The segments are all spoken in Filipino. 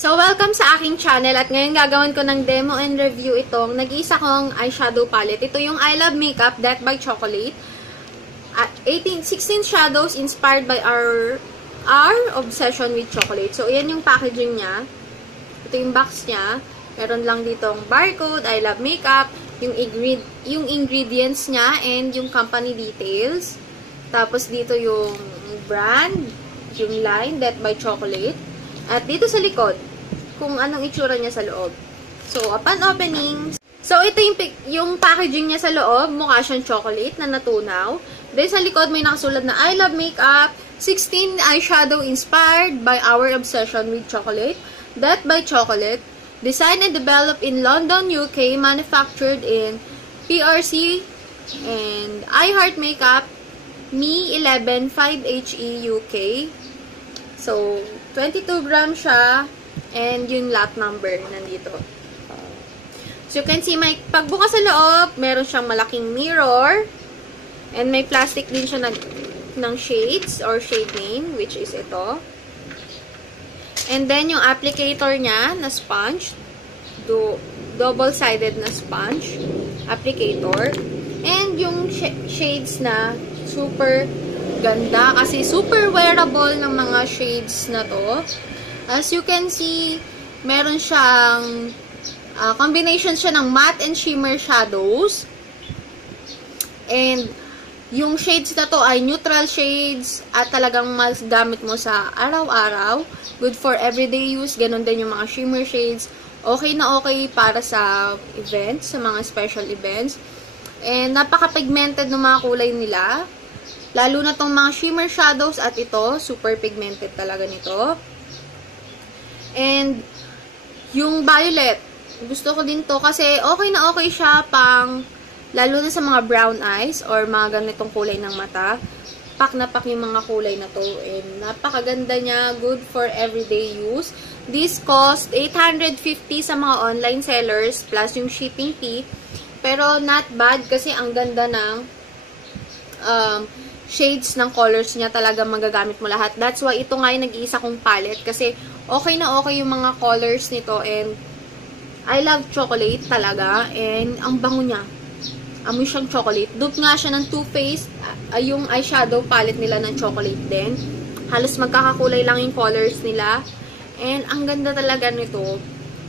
So, welcome sa aking channel at ngayon gagawin ko ng demo and review itong nag-iisa kong eyeshadow palette. Ito yung I Love Makeup Death by Chocolate. 16 shadows inspired by our obsession with chocolate. So, ayan yung packaging niya. Ito yung box niya. Meron lang ditong barcode, I Love Makeup, yung ingredients niya, and yung company details. Tapos, dito yung brand, yung line, Death by Chocolate. At dito sa likod, kung anong itsura niya sa loob. So, upon opening, so ito yung packaging niya sa loob, mukha siyang chocolate na natunaw. Then sa likod may nakasulat na I Love Makeup, 16 eyeshadow inspired by our obsession with chocolate, Death by Chocolate, designed and developed in London, UK, manufactured in PRC and I Heart Makeup, Me 11 5HE UK. So, 22 grams siya, and yung lot number nandito. So, you can see, pagbukas sa loob, meron siyang malaking mirror, and may plastic din siya ng shades, or shade name, which is ito. And then, yung applicator niya, na sponge, double-sided na sponge, applicator, and yung shades na super ganda kasi super wearable ng mga shades na to. As you can see, meron siyang combination siya ng matte and shimmer shadows. And yung shades na to ay neutral shades at talagang mas gamit mo sa araw-araw. Good for everyday use. Ganon din yung mga shimmer shades. Okay na okay para sa events, sa mga special events. And napaka-pigmented ng mga kulay nila. Lalo na tong mga shimmer shadows at ito, super pigmented talaga nito. And yung violet, gusto ko din to kasi okay na okay siya pang, lalo na sa mga brown eyes or mga ganitong kulay ng mata. Pak na pak yung mga kulay na to. And napakaganda niya, good for everyday use. This cost 850 sa mga online sellers plus yung shipping fee. Pero not bad kasi ang ganda ng shades ng colors niya, talaga magagamit mo lahat. That's why ito nga yung nag-iisa kong palette kasi okay na okay yung mga colors nito and I love chocolate talaga and ang bango niya. Amoy siyang chocolate. Dupe nga siya ng Too Faced, yung eyeshadow palette nila ng chocolate din. Halos magkakakulay lang yung colors nila and ang ganda talaga nito.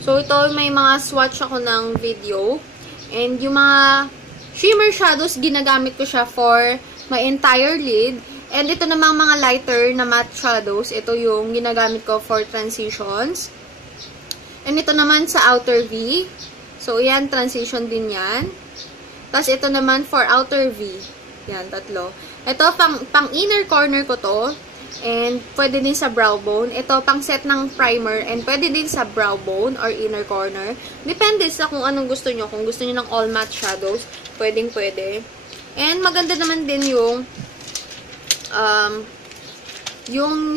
So ito may mga swatch ako ng video and yung mga shimmer shadows ginagamit ko siya for my entire lid. And ito namang mga lighter na matte shadows. Ito yung ginagamit ko for transitions. And ito naman sa outer V. So, yan, transition din yan. Tapos, ito naman for outer V. Yan, tatlo. Ito, pang inner corner ko to. And, pwede din sa brow bone. Ito, pang set ng primer. And, pwede din sa brow bone or inner corner. Depende sa kung anong gusto nyo. Kung gusto nyo ng all matte shadows, pwede. And maganda naman din yung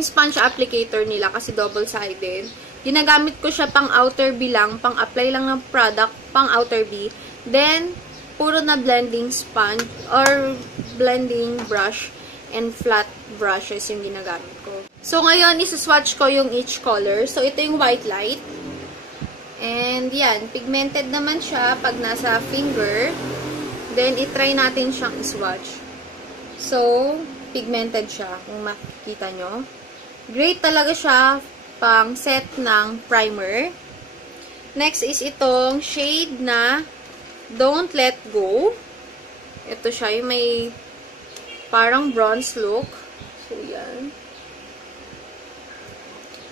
sponge applicator nila kasi double-sided. Ginagamit ko siya pang outer B lang, pang apply lang ng product, pang outer B. Then, puro na blending sponge or blending brush and flat brushes yung ginagamit ko. So, ngayon, isa-swatch ko yung each color. So, ito yung white light. And, yan, pigmented naman siya pag nasa finger. Then, itry natin siyang swatch. So, pigmented siya, kung makikita nyo. Great talaga siya pang set ng primer. Next is itong shade na Don't Let Go. Ito siya, yung may parang bronze look. So, yan.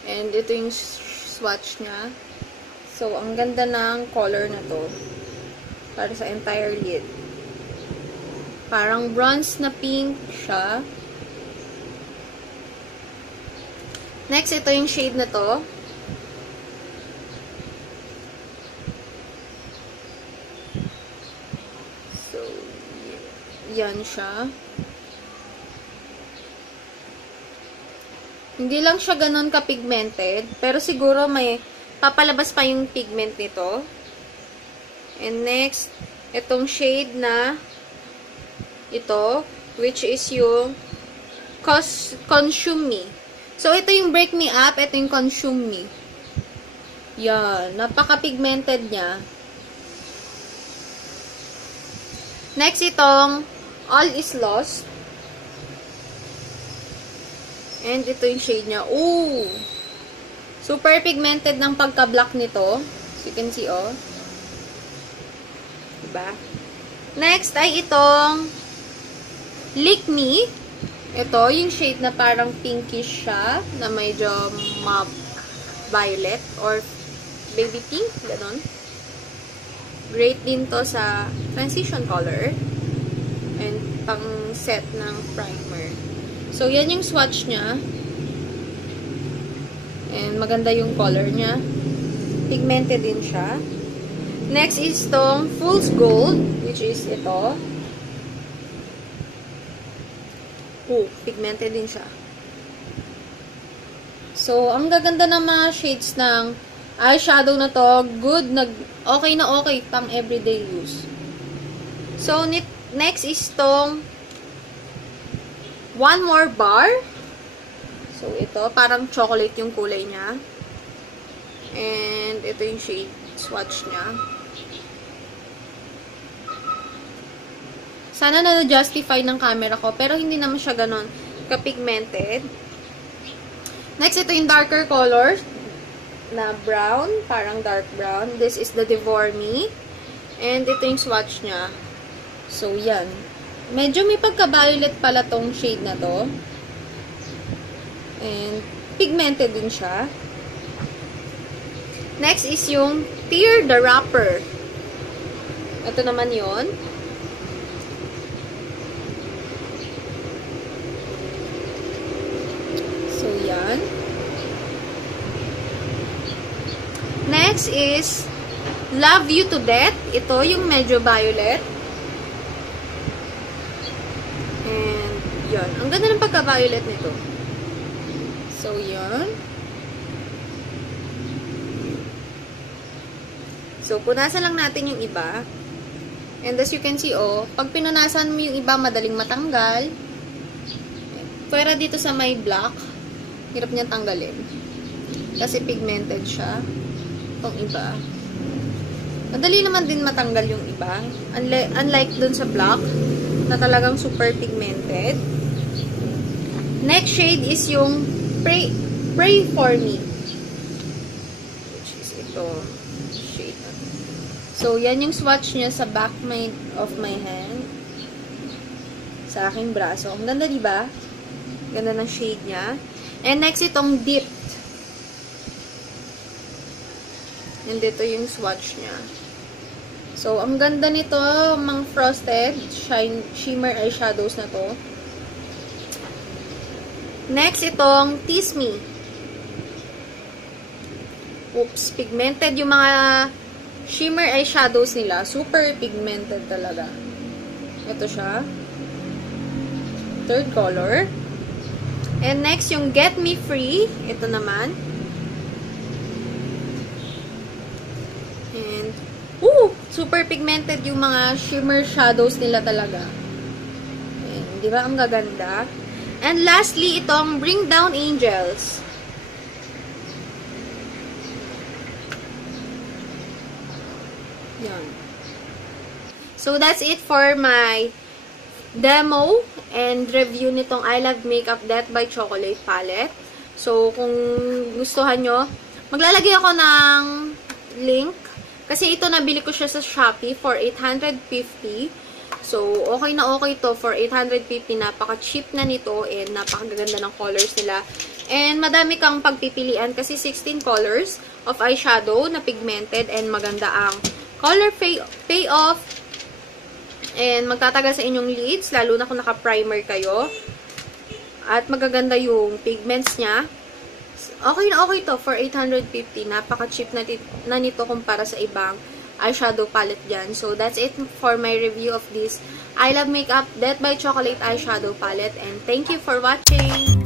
And ito yung swatch niya. So, ang ganda ng color na to. Para sa entire lid. Parang bronze na pink siya. Next, ito yung shade na to. So, yan siya. Hindi lang siya ganun ka-pigmented, pero siguro may papalabas pa yung pigment nito. And next, itong shade na ito, which is yung Consume Me. So, ito yung Break Me Up, ito yung Consume Me. Yan. Napaka-pigmented niya. Next, itong All Is Lost. And ito yung shade niya. Ooh! Super pigmented ng pagka-black nito. So, you can see, oh. Diba? Next ay itong Lick Me. Ito, yung shade na parang pinkish siya, na medyo violet or baby pink, ganon. Great din to sa transition color and pang set ng primer. So, yan yung swatch niya. And maganda yung color niya. Pigmented din siya. Next is tong Fool's Gold, which is ito. Oh, pigmented din siya. So, ang gaganda ng mga shades ng eyeshadow na to. Good, okay na okay pang everyday use. So, next is tong One More Bar. So, ito, parang chocolate yung kulay niya. And, ito yung shade swatch niya. Sana na-justify ng camera ko, pero hindi naman siya ganon ka-pigmented. Next, ito yung darker color na brown, parang dark brown. This is the Devour Me. And, ito yung swatch niya. So, yan. Medyo may pagka-violet pala tong shade na to. And, pigmented din siya. Next is yung Tear the Wrapper. Ito naman yon. So, yan. Next is Love You to Death. Ito yung medyo violet. And, yan. Ang ganda ng pagka-violet nito. So, yan. So, punasan lang natin yung iba. And as you can see, oh, pag pinunasan mo yung iba, madaling matanggal. Pwera dito sa may black, hirap niya tanggalin. Kasi pigmented siya. Itong iba. Madali naman din matanggal yung iba. Unlike dun sa black, na talagang super pigmented. Next shade is yung Pray For Me. Which is ito. Shade na to. So, yan yung swatch niya sa back of my hand. Sa aking braso. Ang ganda, diba? Ganda ng shade niya. And next, itong Dipped. And dito yung swatch niya. So, ang ganda nito, mga frosted shimmer eyeshadows na to. Next, itong Tease Me. Oops, pigmented yung mga shimmer eyeshadows nila. Super pigmented talaga. Ito siya. Third color. And next, yung Get Me Free. Ito naman. And, super pigmented yung mga shimmer shadows nila talaga. And, di ba? Ang gaganda. And lastly, itong Bring Down Angels. Yan. So, that's it for my demo and review nitong I Love Makeup Death by Chocolate palette. So, kung gustuhan nyo, maglalagay ako ng link. Kasi ito, nabili ko siya sa Shopee for 850. So, okay na okay to for 850. Napaka-cheap na nito and napakaganda ng colors nila. And madami kang pagpipilian kasi 16 colors of eyeshadow na pigmented and maganda ang color payoff. And magtatagal sa inyong lids, lalo na kung naka-primer kayo. At magaganda yung pigments niya. Okay na okay to for 850. Napaka-cheap na nito kumpara sa ibang eyeshadow palette dyan. So, that's it for my review of this I Love Makeup Death by Chocolate eyeshadow palette. And thank you for watching!